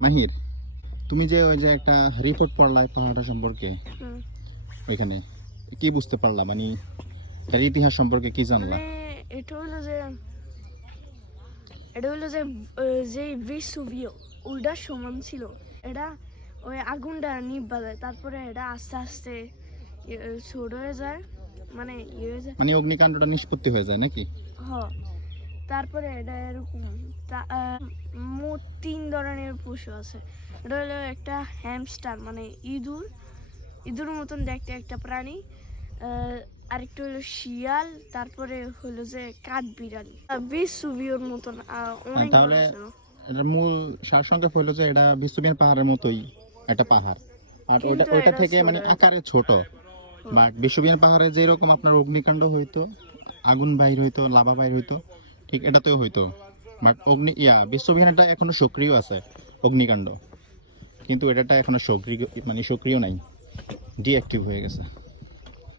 মাহির, তুমি যে ওই যে একটা রিপোর্ট পড়লা পাহাড়টা সম্পর্কে, ওইখানে কি বুঝতে পারলা? মানে এর ইতিহাস সম্পর্কে কি জানলা? মানে এটা হলো যে যে ভেসুভিও ওইটা সমান ছিল। এটা ওই আগুনটা নিভা যায়, তারপরে এটা আস্তে আস্তে ছোট হয়ে যায়, মানে ইয়ে হয়ে যায়। মানে অগ্নিকাণ্ডটা নিষ্পত্তি হয়ে যায় নাকি? হ, তারপরে এটা এরকম মোট 3 ধরনের পশু আছে। এটা হলো একটা হ্যামস্টার, মানে ইঁদুর মতন দেখতে একটা প্রাণী। আরেকটা হলো শিয়াল, তারপরে হলো যে কাঠবিড়াল, ভেসুভিওর মতন অনেক বড় তাহলে ছিল। এটার মূল সারসংক্ষেপ হলো যে এটা ভেসুভিয়ান পাহাড়ের মতোই একটা পাহাড়, আর ওইটা কিন্তু ওইটা এটা থেকে মানে ছোট। আকারে ছোট। বা ভেসুভিয়ান পাহাড়ে যেরকম আপনার অগ্নিকাণ্ড হইতো, আগুন বাইর হইতো, লাভা বাইর হইতো, ঠিক এটাতেও হইতো। বাট ভেসুভিয়ানটা এখনো সক্রিয় আছে অগ্নিকাণ্ড, কিন্তু এটাটা এখনো সক্রিয়, মানে সক্রিয় নাই, ডিঅ্যাক্টিভ হয়ে গেছে।